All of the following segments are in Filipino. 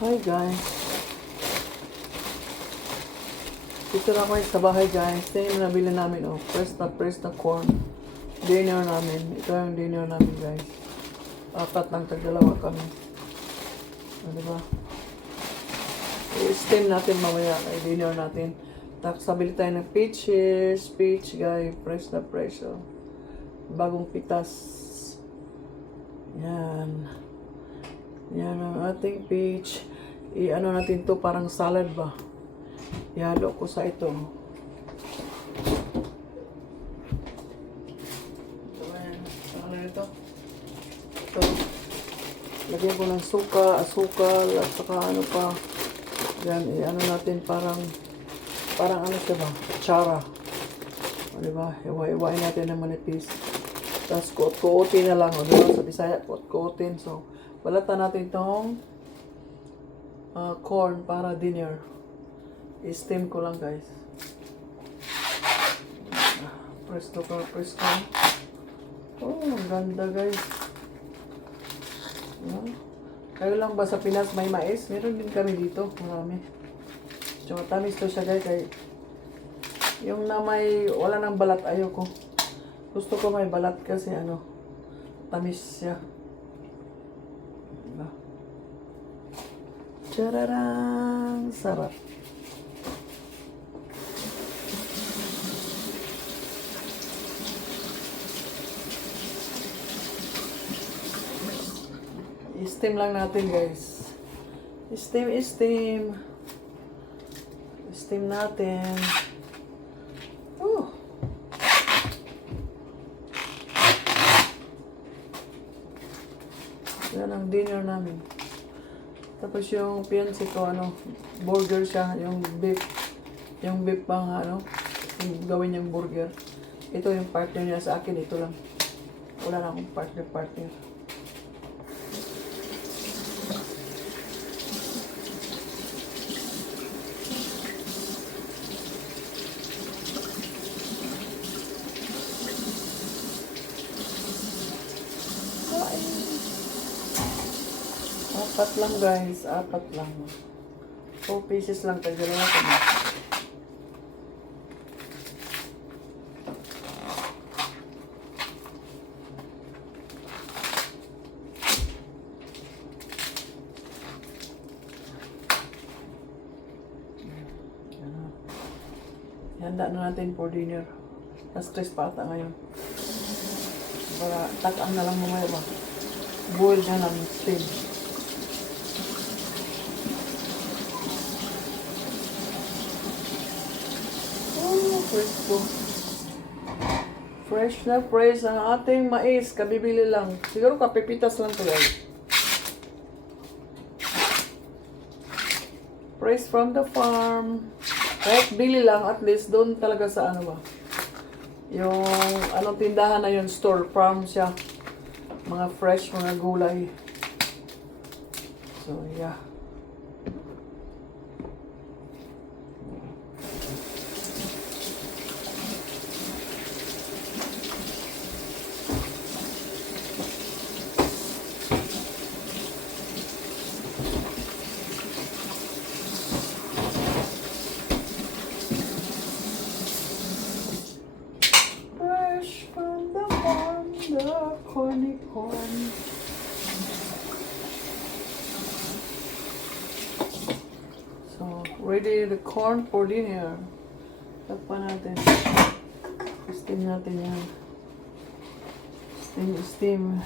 Hi guys. Dito na ako sa bahay guys. Ito yung nabili namin oh. Press na corn. Dinner namin. Ito yung dinner namin guys. Apat ng tagdalawa kami. O diba? I-steam natin mamaya ay dinner natin. Tapos sabili tayo ng peaches. Peach guys. Press na press oh. Bagong pitas. Yan. Yan ang ating peach. I-ano natin to parang salad ba? Ihalo ko sa ito. Ano ito? Ito. Lagyan ko ng suka, asukal, at saka ano pa. Yan, i-ano natin parang ano siya ba? Chara. O diba? Iwa-iwain natin ng manipis. Tapos kuot-kuotin na lang. O diba? Sa Bisaya, kuot-kuotin. So, balatan natin itong corn para dinner. I-steam ko lang guys. Press ko. Oh, ang ganda guys. Kayo lang ba sa Pinas may mais? Meron din kami dito. Marami. So, tamis to siya guys. Kaya yung na may wala nang balat ayoko. Gusto ko may balat kasi ano, tamis siya. Diba? Chararang! Sarap. I-steam lang natin guys. Steam natin. Yan ang dinner namin. Tapos yung fiancé ko, burger siya, yung beef pang yung gawin niyang burger. Ito yung partner niya sa akin, ito lang. Wala na akong partner. Apat lang guys, apat lang. 4 pieces lang, tagdalawa ko na. Handa na natin for dinner. Na-stress pa ata ngayon. Para takang na lang mamaya ba. Boil na lang, steam. Fresh na fresh ang ating mais. Kabibili lang. Siguro kapipitas lang to guys. Fresh from the farm. Kahit bili lang, at least doon talaga sa ano ba. Yung anong tindahan na yun, store, farm siya. Mga fresh, mga gulay. So, yeah. Corn. So, ready the corn for dinner. Takpan natin. Steam natin yan. Steam.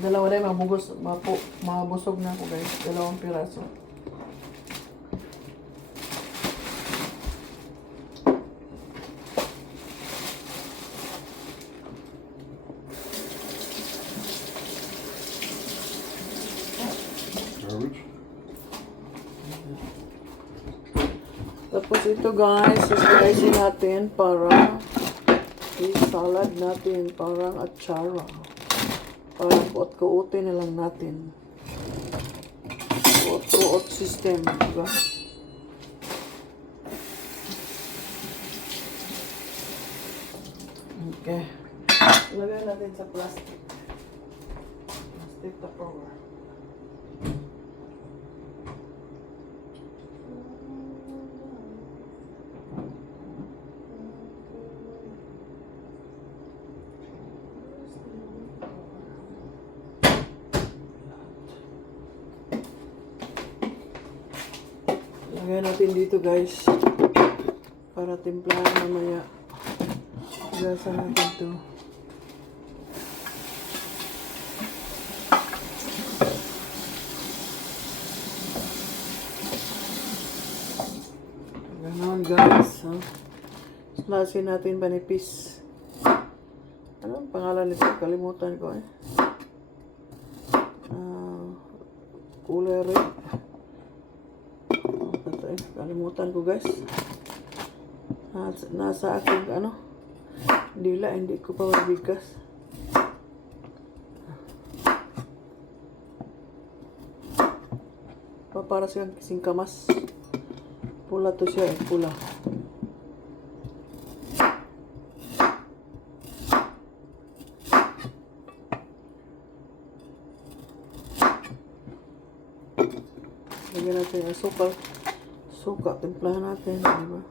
Dalawa na yung mabusog na ako guys. 2 piraso. Tapos ito guys, slice natin para i-salad natin parang atsara. Parang kuot-kuotin na lang natin. Kuot-kuot system, diba? Okay. Lagyan natin sa plastic. take the power. Lagyan natin dito guys. Para timplahan mamaya. Gasan natin to. Ganon guys. Slasin natin panipis. Ano ang pangalan nito? Kalimutan ko eh. Kulay red. Kalimutan ko guys. Nasa aking dila, hindi ko pa mabigas. Para siyang kasing kamas. Pula to siya eh, pula. Lagyan natin yung asukal. Suka, timplahan natin, diba?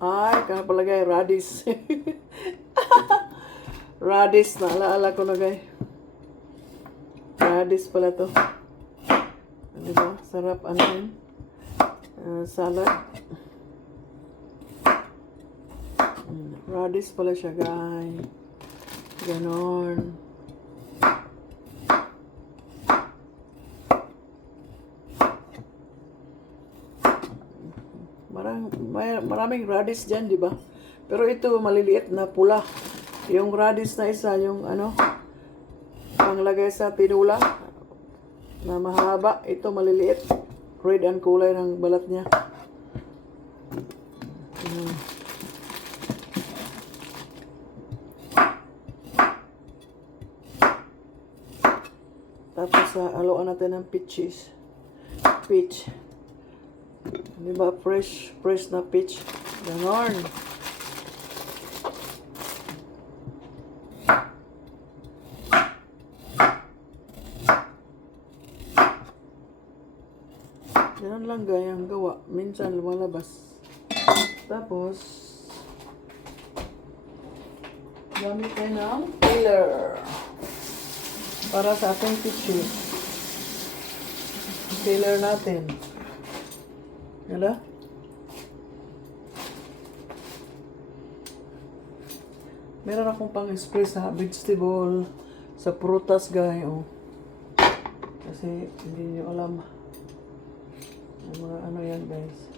Ay, kaya palagay, radish. Radish, naalaala ko na guys. Radish pala to. Diba? Sarap yun. Salad. Radish pala siya guys. Ganon. Maraming radish dyan, di ba? Pero ito maliliit na pula. Yung radish na isa, yung panglagay sa tinula na mahaba, ito maliliit. Red ang kulay ng balat niya. Tapos haluan natin ng peach. Di ba? Fresh na peach. Ganon. Ganon lang gayang gawa. Minsan lumalabas. Tapos, gamit tayo ng peeler. Para sa ating peach. Peeler natin. Hala? Meron akong pang-spray sa vegetable, sa prutas, guys. Oh. Kasi hindi nyo alam. Ang mga yan, guys.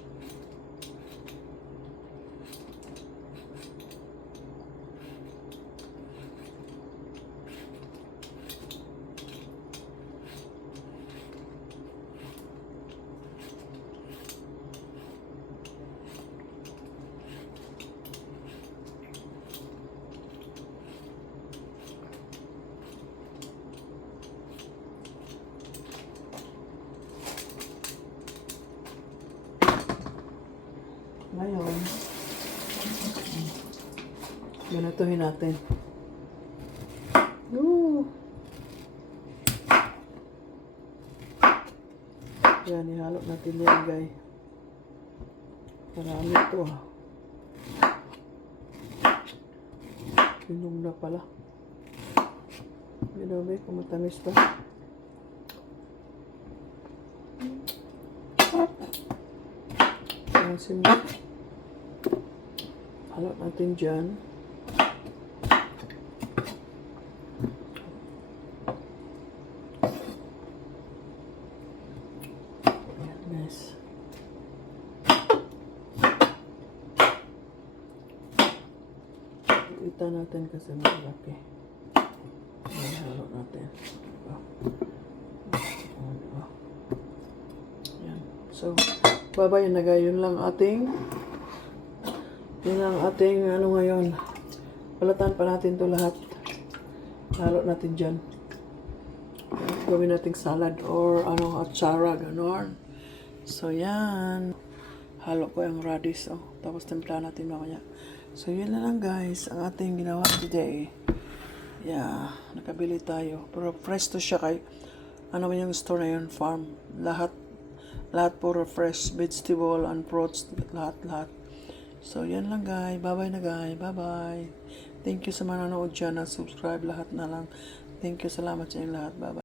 Ngayon, ganituhin natin. Yan, ihalo natin yan, guys. Marami ito, ha. Pinom na pala. Ginabi, kung matamis pa. Asin mo. Halot natin dyan. Ayan, nice. Ita natin kasi malaki. Ayan, halot natin. Ayan. So, babayan na gayon lang ating Yun ang ating ano ngayon. Balatan pa natin to lahat. Halo natin dyan. Gawin nating salad or ano, atsara, ganon. So, yan. Halo ko yung radish, oh. Tapos timpla natin mamaya. So, yun na lang guys, ang ating ginawa today. Yeah, nakabili tayo. Pero fresh to siya kay, ano man yung store na yun, farm. Lahat puro fresh vegetable and fruits, lahat. So, yan lang guys. Bye-bye na guys. Bye-bye. Thank you sa mga nanood dyan na subscribe lahat na lang. Thank you. Salamat sa inyo lahat. Bye-bye.